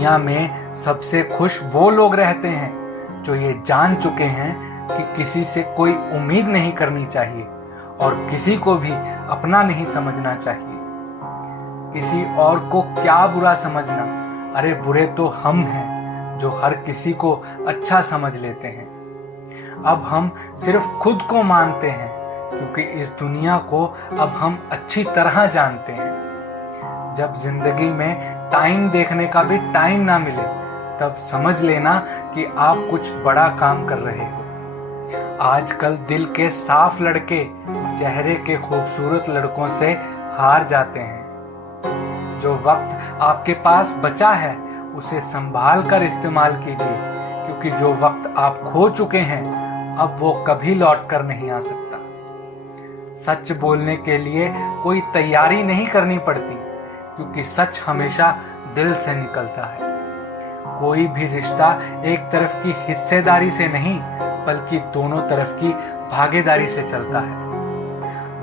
दुनिया में सबसे खुश वो लोग रहते हैं जो ये जान चुके हैं कि किसी से कोई उम्मीद नहीं करनी चाहिए और किसी को भी अपना नहीं समझना चाहिए। किसी और को क्या बुरा समझना, अरे बुरे तो हम हैं जो हर किसी को अच्छा समझ लेते हैं। अब हम सिर्फ खुद को मानते हैं क्योंकि इस दुनिया को अब हम अच्छी तरह जानते हैं। जब जिंदगी में टाइम देखने का भी टाइम ना मिले तब समझ लेना कि आप कुछ बड़ा काम कर रहे हो। आजकल दिल के साफ लड़के चेहरे के खूबसूरत लड़कों से हार जाते हैं। जो वक्त आपके पास बचा है उसे संभाल कर इस्तेमाल कीजिए, क्योंकि जो वक्त आप खो चुके हैं अब वो कभी लौट कर नहीं आ सकता। सच बोलने के लिए कोई तैयारी नहीं करनी पड़ती, क्योंकि सच हमेशा दिल से निकलता है। कोई भी रिश्ता एक तरफ की हिस्सेदारी से नहीं बल्कि दोनों तरफ की भागीदारी से चलता है।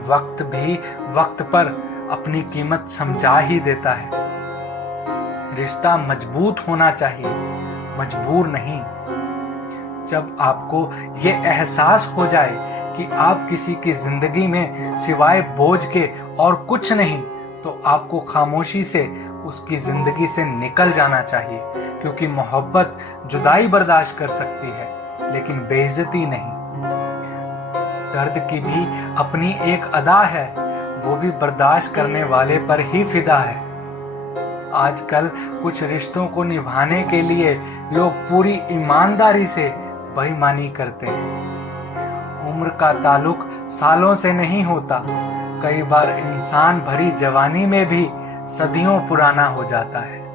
वक्त भी वक्त पर अपनी कीमत समझा ही देता है। रिश्ता मजबूत होना चाहिए, मजबूर नहीं। जब आपको ये एहसास हो जाए कि आप किसी की जिंदगी में सिवाय बोझ के और कुछ नहीं, तो आपको खामोशी से उसकी जिंदगी से निकल जाना चाहिए, क्योंकि मोहब्बत जुदाई बर्दाश्त कर सकती है लेकिन बेइज्जती नहीं। दर्द की भी अपनी एक अदा है, वो भी बर्दाश्त करने वाले पर ही फिदा है। आजकल कुछ रिश्तों को निभाने के लिए लोग पूरी ईमानदारी से बेईमानी करते हैं। उम्र का ताल्लुक सालों से नहीं होता, कई बार इंसान भरी जवानी में भी सदियों पुराना हो जाता है।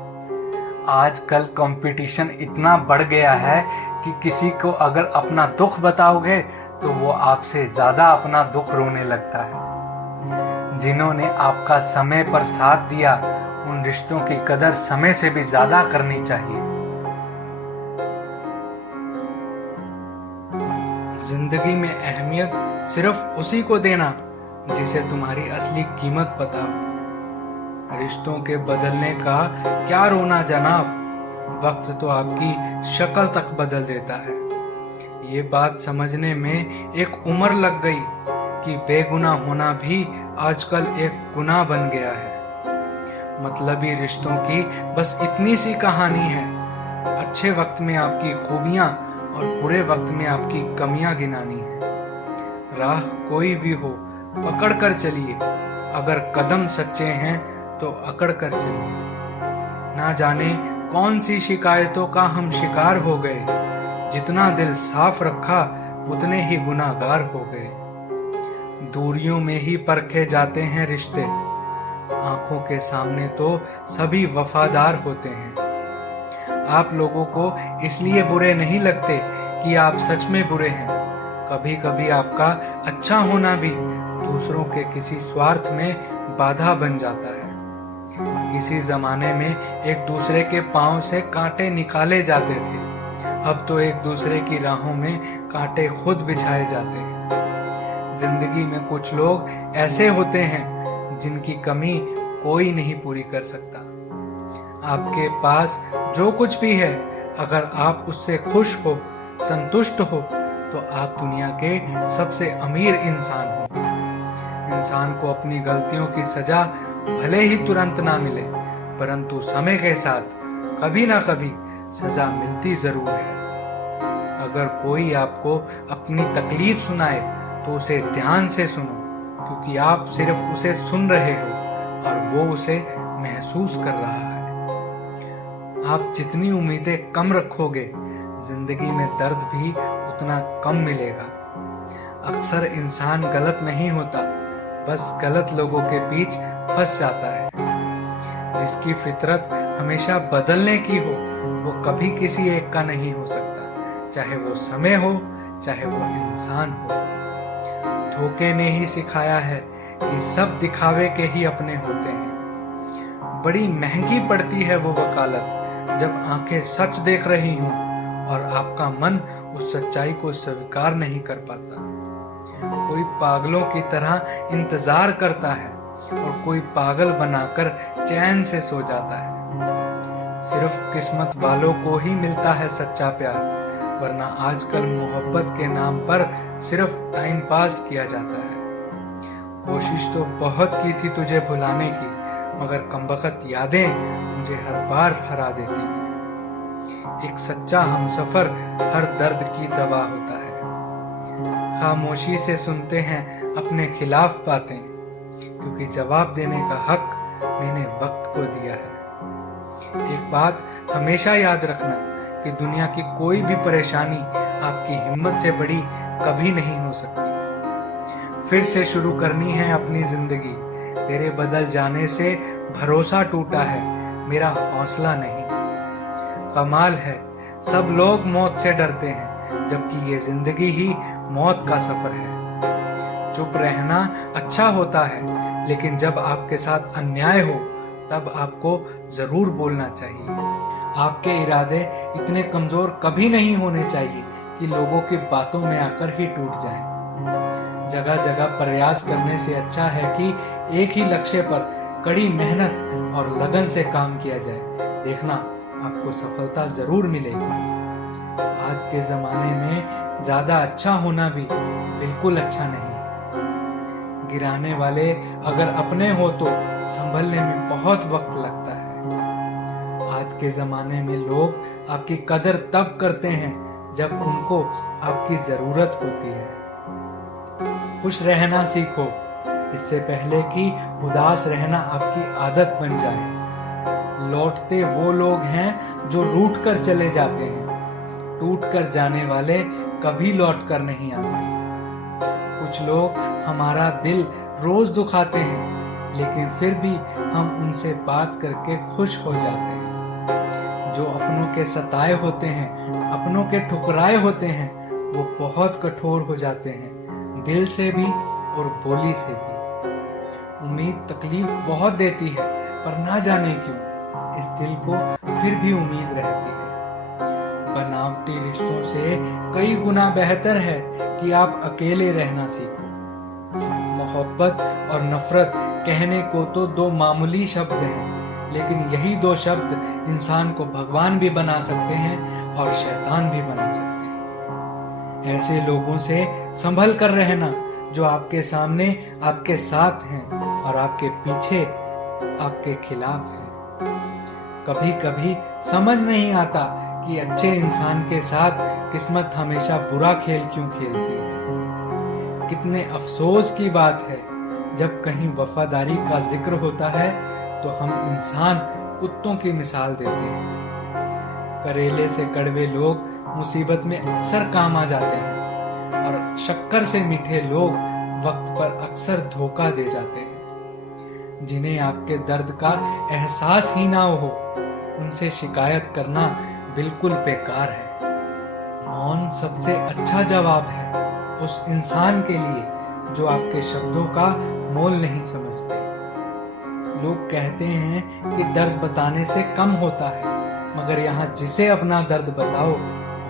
आजकल कंपटीशन इतना बढ़ गया है कि किसी को अगर अपना दुख बताओगे तो वो आपसे ज्यादा अपना दुख रोने लगता है। जिन्होंने आपका समय पर साथ दिया, उन रिश्तों की कदर समय से भी ज्यादा करनी चाहिए। जिंदगी में अहमियत सिर्फ उसी को देना जिसे तुम्हारी असली कीमत पता हो। रिश्तों के बदलने का क्या रोना जनाब, वक्त तो आपकी शक्ल तक बदल देता है। ये बात समझने में एक उम्र लग गई कि बेगुनाह होना भी आजकल एक गुनाह बन गया है। मतलबी रिश्तों की बस इतनी सी कहानी है, अच्छे वक्त में आपकी खूबियां और बुरे वक्त में आपकी कमियां गिनानी है। राह कोई भी हो पकड़ कर चलिए, अगर कदम सच्चे हैं तो अकड़ कर चलिए। ना जाने कौन सी शिकायतों का हम शिकार हो गए, जितना दिल साफ रखा उतने ही गुनाहगार हो गए। दूरियों में ही परखे जाते हैं रिश्ते, आंखों के सामने तो सभी वफादार होते हैं। आप लोगों को इसलिए बुरे नहीं लगते कि आप सच में बुरे हैं। कभी कभी आपका अच्छा होना भी दूसरों के किसी स्वार्थ में बाधा बन जाता है। किसी जमाने में एक दूसरे के पांव से कांटे निकाले जाते थे, अब तो एक दूसरे की राहों में कांटे खुद बिछाए जाते हैं। जिंदगी में कुछ लोग ऐसे होते हैं जिनकी कमी कोई नहीं पूरी कर सकता। आपके पास जो कुछ भी है, अगर आप उससे खुश हो, संतुष्ट हो, तो आप दुनिया के सबसे अमीर इंसान हो। इंसान को अपनी गलतियों की सजा भले ही तुरंत ना मिले, परंतु समय के साथ कभी ना कभी सजा मिलती जरूर है। अगर कोई आपको अपनी तकलीफ सुनाए तो उसे ध्यान से सुनो, क्योंकि आप सिर्फ उसे सुन रहे हो और वो उसे महसूस कर रहा है। आप जितनी उम्मीदें कम रखोगे, जिंदगी में दर्द भी उतना कम मिलेगा। अक्सर इंसान गलत नहीं होता, बस गलत लोगों के बीच फंस जाता है। जिसकी फितरत हमेशा बदलने की हो, वो कभी किसी एक का नहीं हो सकता, चाहे वो समय हो चाहे वो इंसान हो। धोखे ने ही सिखाया है कि सब दिखावे के ही अपने होते हैं। बड़ी महंगी पड़ती है वो वकालत जब आंखें सच देख रही हों और आपका मन उस सच्चाई को स्वीकार नहीं कर पाता। कोई पागलों की तरह इंतजार करता है और कोई पागल बनाकर चैन से सो जाता है। सिर्फ किस्मत वालों को ही मिलता है सच्चा प्यार, वरना आजकल मोहब्बत के नाम पर सिर्फ टाइम पास किया जाता है। कोशिश तो बहुत की थी तुझे भुलाने की, मगर कमबख्त यादें मुझे हर बार हरा देती हैं। एक सच्चा हमसफर हर दर्द की दवा होता है। खामोशी से सुनते हैं अपने खिलाफ बातें, क्योंकि जवाब देने का हक मैंने वक्त को दिया है। एक बात हमेशा याद रखना कि दुनिया की कोई भी परेशानी आपकी हिम्मत से बड़ी कभी नहीं हो सकती। फिर से शुरू करनी है अपनी जिंदगी, तेरे बदल जाने से भरोसा टूटा है, मेरा हौसला नहीं। कमाल है, सब लोग मौत से डरते हैं, जबकि ये जिंदगी ही मौत का सफर है। चुप रहना अच्छा होता है, लेकिन जब आपके साथ अन्याय हो तब आपको जरूर बोलना चाहिए। आपके इरादे इतने कमजोर कभी नहीं होने चाहिए कि लोगों की बातों में आकर ही टूट जाएं। जगह जगह प्रयास करने से अच्छा है कि एक ही लक्ष्य पर कड़ी मेहनत और लगन से काम किया जाए। देखना, आपको सफलता जरूर मिलेगी। आज के जमाने में ज्यादा अच्छा होना भी बिल्कुल अच्छा नहीं। गिराने वाले अगर अपने हो तो संभलने में बहुत वक्त लगता है। आज के जमाने में लोग आपकी कदर तब करते हैं जब उनको आपकी जरूरत होती है। खुश रहना सीखो, इससे पहले कि उदास रहना आपकी आदत बन जाए। लौटते वो लोग हैं जो रूठ कर चले जाते हैं, टूट कर जाने वाले कभी लौट कर नहीं आते। कुछ लोग हमारा दिल रोज दुखाते हैं, लेकिन फिर भी हम उनसे बात करके खुश हो जाते हैं। जो अपनों के सताए होते हैं, अपनों के ठुकराए होते हैं, वो बहुत कठोर हो जाते हैं, दिल से भी और बोली से भी। उम्मीद तकलीफ बहुत देती है, पर ना जाने क्यों इस दिल को फिर भी उम्मीद रहती है। बनावटी रिश्तों से कई गुना बेहतर है कि आप अकेले रहना सीखो। मोहब्बत और नफरत कहने को तो दो मामूली शब्द हैं, लेकिन यही दो शब्द इंसान को भगवान भी बना सकते हैं और शैतान भी बना सकते हैं। ऐसे लोगों से संभल कर रहना जो आपके सामने आपके साथ हैं और आपके पीछे आपके खिलाफ हैं। कभी कभी समझ नहीं आता कि अच्छे इंसान के साथ किस्मत हमेशा बुरा खेल क्यों खेलती है। कितने अफसोस की बात है, जब कहीं वफादारी का जिक्र होता है तो हम इंसान कुत्तों की मिसाल देते हैं। करेले से कड़वे लोग मुसीबत में अक्सर काम आ जाते हैं, और शक्कर से मीठे लोग वक्त पर अक्सर धोखा दे जाते हैं। जिन्हें आपके दर्द का एहसास ही ना हो, उनसे शिकायत करना बिल्कुल बेकार है। मौन सबसे अच्छा जवाब है उस इंसान के लिए जो आपके शब्दों का मोल नहीं समझते। लोग कहते हैं कि दर्द बताने से कम होता है, मगर यहाँ जिसे अपना दर्द बताओ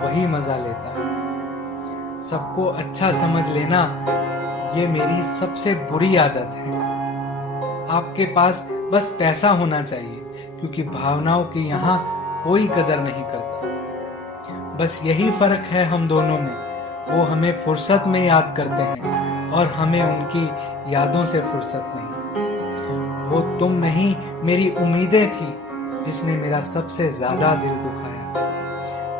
वही मजा लेता है। सबको अच्छा समझ लेना ये मेरी सबसे बुरी आदत है। आपके पास बस पैसा होना चाहिए, क्योंकि भावनाओं की यहाँ कोई कदर नहीं करता। बस यही फर्क है हम दोनों में, वो हमें फुर्सत में याद करते हैं और हमें उनकी यादों से फुर्सत नहीं। वो तुम नहीं, मेरी उम्मीदें थी जिसने मेरा सबसे ज्यादा दिल दुखाया।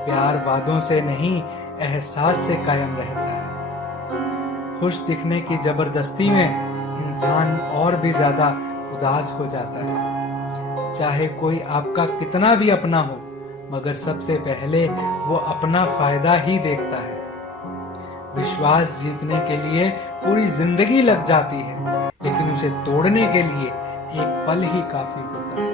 प्यार वादों से नहीं, एहसास से कायम रहता है। खुश दिखने की जबरदस्ती में इंसान और भी ज्यादा उदास हो जाता है। चाहे कोई आपका कितना भी अपना हो, मगर सबसे पहले वो अपना फायदा ही देखता है। विश्वास जीतने के लिए पूरी जिंदगी लग जाती है, लेकिन उसे तोड़ने के लिए एक पल ही काफी होता है।